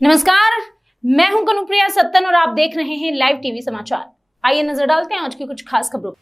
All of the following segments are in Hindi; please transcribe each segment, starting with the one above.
नमस्कार, मैं हूं कनुप्रिया सत्तन और आप देख रहे हैं लाइव टीवी समाचार। आइए नजर डालते हैं आज की कुछ खास खबरों।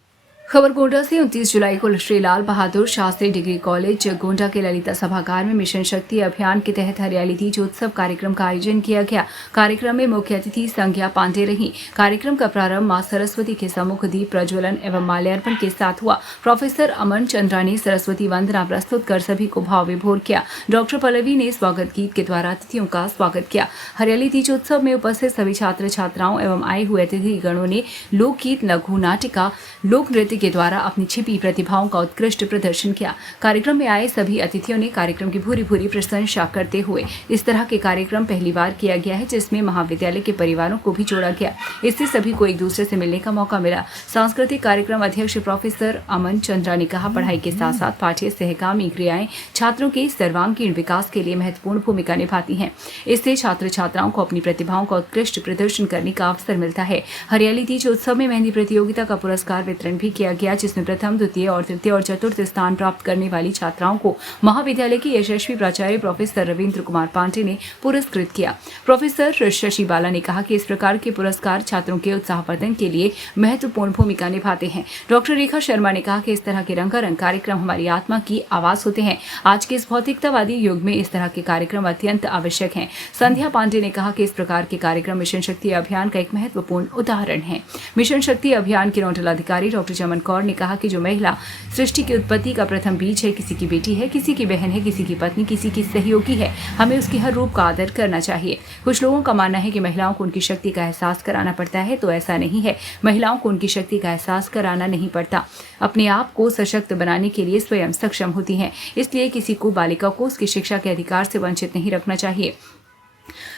खबर गोंडा से 29 जुलाई को श्री लाल बहादुर शास्त्री डिग्री कॉलेज गोंडा के ललिता सभागार में मिशन शक्ति अभियान के तहत हरियाली तीजोत्सव कार्यक्रम का आयोजन किया गया। कार्यक्रम में मुख्य अतिथि संज्ञा पांडे रही। कार्यक्रम का प्रारंभ मां सरस्वती के सम्मुख दीप प्रज्वलन एवं माल्यार्पण के साथ हुआ। प्रोफेसर अमन चंद्रा ने सरस्वती वंदना प्रस्तुत कर सभी को भाव विभोर किया। डॉक्टर पल्लवी ने स्वागत गीत के द्वारा अतिथियों का स्वागत किया। हरियाली तीजोत्सव में उपस्थित सभी छात्र छात्राओं एवं आए हुए अतिथि गणों ने लोकगीत, लघु नाटिका, लोक नृत्य के द्वारा अपनी छिपी प्रतिभाओं का उत्कृष्ट प्रदर्शन किया। कार्यक्रम में आए सभी अतिथियों ने कार्यक्रम की भूरी भूरी प्रशंसा करते हुए इस तरह के कार्यक्रम पहली बार किया गया है जिसमें महाविद्यालय के परिवारों को भी जोड़ा गया। इससे सभी को एक दूसरे से मिलने का मौका मिला। सांस्कृतिक कार्यक्रम अध्यक्ष प्रोफेसर अमन चंद्रा ने कहा, पढ़ाई के साथ साथ पाठ्य सहगामी क्रियाएं छात्रों के सर्वांगीण विकास के लिए महत्वपूर्ण भूमिका निभाती हैं। इससे छात्र छात्राओं को अपनी प्रतिभाओं का उत्कृष्ट प्रदर्शन करने का अवसर मिलता है। हरियाली तीज उत्सव में मेहंदी प्रतियोगिता का पुरस्कार वितरण भी किया गया, जिसमें प्रथम, द्वितीय और तृतीय और चतुर्थ स्थान प्राप्त करने वाली छात्राओं को महाविद्यालय के यशस्वी प्राचार्य प्रोफेसर रविंद्र कुमार पांडे ने पुरस्कृत किया। प्रोफेसर शशि बाला ने कहा कि इस प्रकार के पुरस्कार छात्रों के उत्साहवर्धन के लिए महत्वपूर्ण भूमिका निभाते हैं। डॉक्टर रेखा शर्मा ने कहा कि इस तरह के रंगारंग कार्यक्रम हमारी आत्मा की आवाज होते हैं। आज के इस भौतिकतावादी युग में इस तरह के कार्यक्रम अत्यंत आवश्यक हैं। संध्या पांडे ने कहा कि इस प्रकार के कार्यक्रम मिशन शक्ति अभियान का एक महत्वपूर्ण उदाहरण है। मिशन शक्ति अभियान के नोडल अधिकारी डॉक्टर चमन कौर ने कहा कि जो महिला सृष्टि की उत्पत्ति का प्रथम बीज है, किसी की बेटी है, किसी की बहन है, किसी की पत्नी, किसी की सहयोगी है, हमें उसकी हर रूप का आदर करना चाहिए। कुछ लोगों का मानना है कि महिलाओं को उनकी शक्ति का एहसास कराना पड़ता है, तो ऐसा नहीं है। महिलाओं को उनकी शक्ति का एहसास कराना नहीं पड़ता। अपने आप को सशक्त बनाने के लिए स्वयं सक्षम होती हैं। इसलिए किसी को, बालिका को उसकी शिक्षा के अधिकार से वंचित नहीं रखना चाहिए।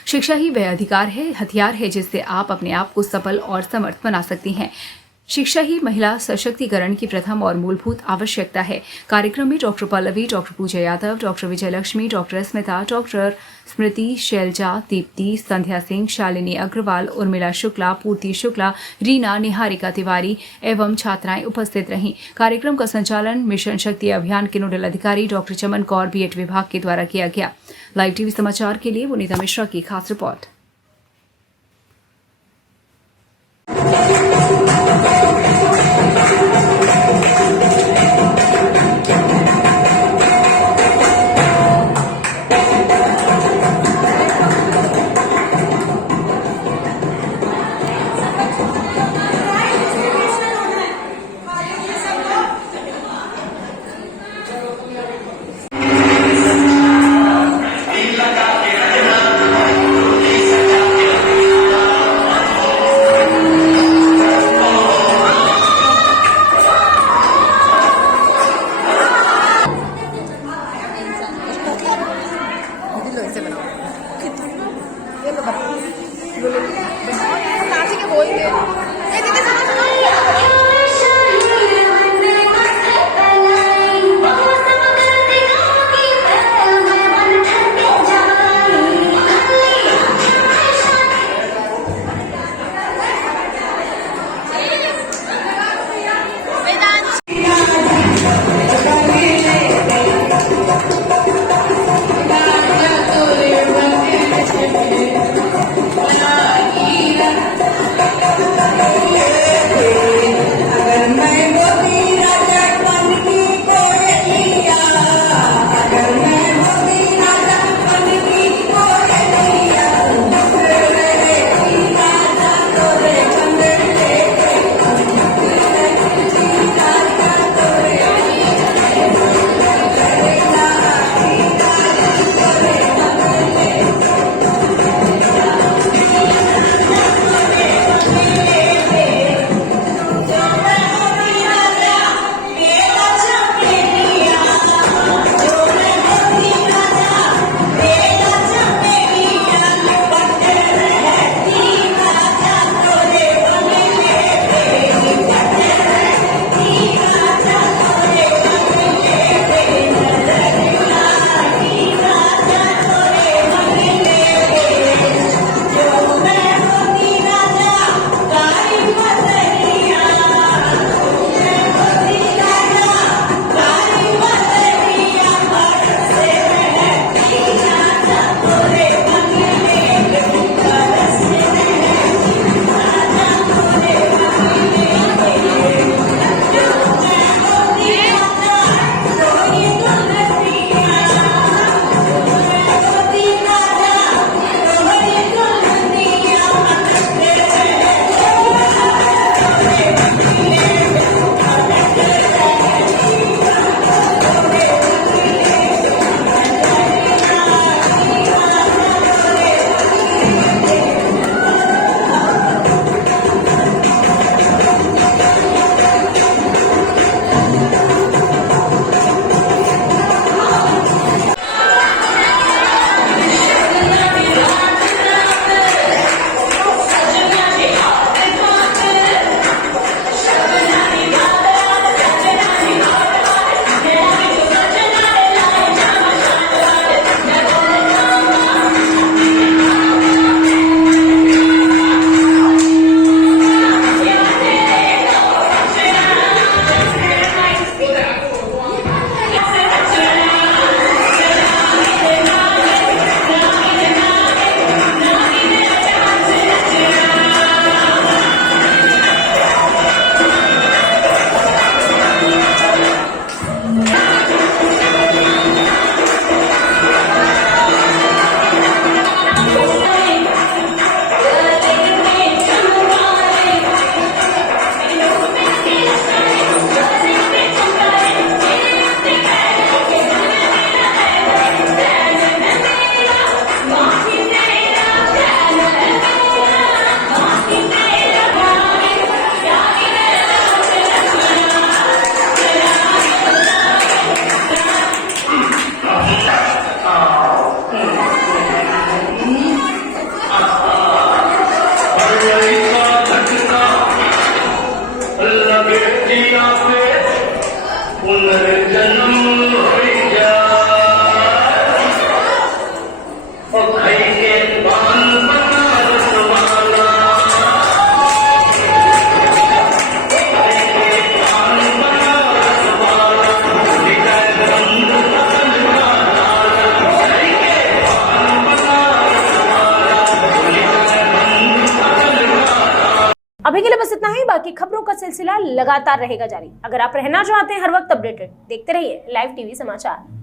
शिक्षा ही वह अधिकार है, हथियार है जिससे आप अपने आप को सफल और समर्थ बना सकती हैं। शिक्षा ही महिला सशक्तिकरण की प्रथम और मूलभूत आवश्यकता है। कार्यक्रम में doctor Pallavi, doctor Puja Yadav, doctor Vijayalakshmi, doctor Smita, doctor Smriti, Shailaja, Deepti, Sandhya Singh, Shalini Agarwal, Urmila Shukla, Purti Shukla, Reena, Niharika Tiwari एवं छात्राएं उपस्थित रहीं। कार्यक्रम का संचालन मिशन शक्ति अभियान के नोडल अधिकारी डॉक्टर चमन कौर बीएड विभाग के द्वारा किया गया। लाइव टीवी समाचार के लिए वनिता मिश्रा की खास रिपोर्ट। जिया पे पुनर्जन्म होई जा ओ खाई के पान बनारस वाला खाई के पान बनारस वाला निकाय बंद सकल का ताला खाई के पान बनारस वाला निकाय बंद सकल का। अभी के लिए बस इतना ही। बाकी खबरों का सिलसिला लगातार रहेगा जारी। अगर आप रहना चाहते हैं हर वक्त अपडेटेड, देखते रहिए लाइव टीवी समाचार।